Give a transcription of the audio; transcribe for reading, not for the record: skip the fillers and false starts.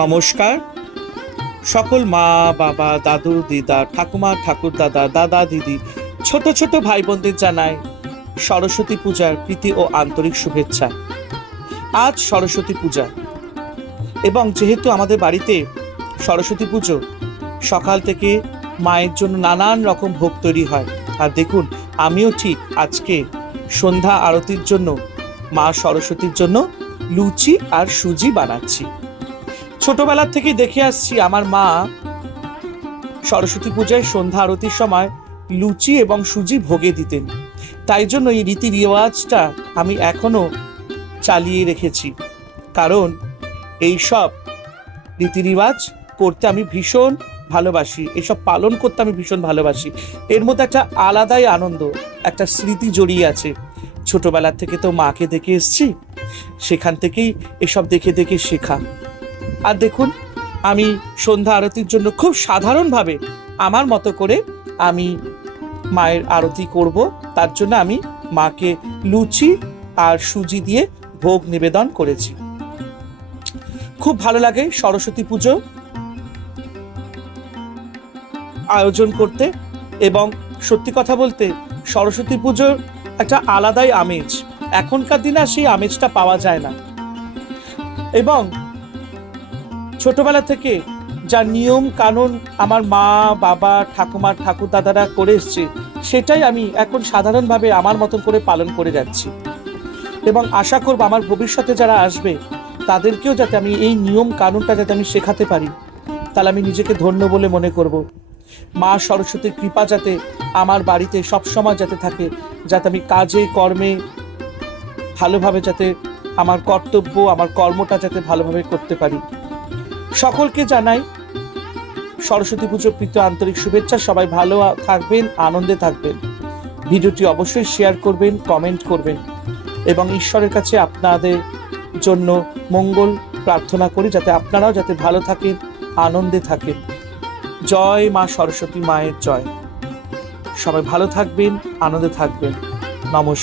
নমস্কার। সকল মা বাবা, দাদু দিদা, ঠাকুমা ঠাকুরদাদা, দাদা দিদি, ছোট ছোট ভাই বোনদের জানাই সরস্বতী পূজার প্রীতি ও আন্তরিক শুভেচ্ছা। আজ সরস্বতী পূজা এবং যেহেতু আমাদের বাড়িতে সরস্বতী পুজো, সকাল থেকে মায়ের জন্য নানান রকম ভোগ তৈরি হয়। আর দেখুন, আমিও ঠিক আজকে সন্ধ্যা আরতির জন্য মা সরস্বতীর জন্য লুচি আর সুজি বানাচ্ছি। ছোটবেলার থেকেই দেখে আসছি আমার মা সরস্বতী পূজায় সন্ধ্যা আরতির সময় লুচি এবং সুজি ভোগে দিতেন। তাই জন্য এই রীতি রেওয়াজটা আমি এখনো চালিয়ে রেখেছি, কারণ এই সব রীতি রেওয়াজ করতে আমি ভীষণ ভালোবাসি, এসব পালন করতে আমি ভীষণ ভালোবাসি। এর মধ্যে একটা আলাদাই আনন্দ, একটা স্মৃতি জড়িয়ে আছে। ছোটবেলার থেকে তো মাকে দেখে এসছি, সেখান থেকেই এসব দেখে দেখে শেখা। আর দেখুন, আমি সন্ধ্যা আরতির জন্য খুব সাধারণভাবে আমার মতো করে আমি মায়ের আরতি করব। তার জন্য আমি মাকে লুচি আর সুজি দিয়ে ভোগ নিবেদন করেছি। খুব ভালো লাগে সরস্বতী পুজো আয়োজন করতে, এবং সত্যি কথা বলতে সরস্বতী পুজোর একটা আলাদাই আমেজ। এখনকার দিনে সেই আমেজটা পাওয়া যায় না। এবং ছোটবেলা থেকে যা নিয়ম কানুন আমার মা বাবা ঠাকুমা ঠাকুরদাদারা করে এসছে, সেটাই আমি এখন সাধারণভাবে আমার মতন করে পালন করে যাচ্ছি। এবং আশা করব আমার ভবিষ্যতে যারা আসবে তাদেরকেও যাতে আমি এই নিয়ম কানুনটা যাতে আমি শেখাতে পারি, তাহলে আমি নিজেকে ধন্য বলে মনে করব। মা সরস্বতীর কৃপা যাতে আমার বাড়িতে সবসময় যাতে থাকে, যাতে আমি কাজে কর্মে ভালোভাবে, যাতে আমার কর্তব্য আমার কর্মটা যাতে ভালোভাবে করতে পারি। সকলকে জানাই সরস্বতী পুজোর প্রীতি আন্তরিক শুভেচ্ছা। সবাই ভালো থাকবেন, আনন্দে থাকবেন। ভিডিওটি অবশ্যই শেয়ার করবেন, কমেন্ট করবেন, এবং ঈশ্বরের কাছে আপনাদের জন্য মঙ্গল প্রার্থনা করি, যাতে আপনারাও যাতে ভালো থাকেন, আনন্দে থাকেন। জয় মা সরস্বতী মায়ের জয়। সবাই ভালো থাকবেন, আনন্দে থাকবেন। নমস্কার।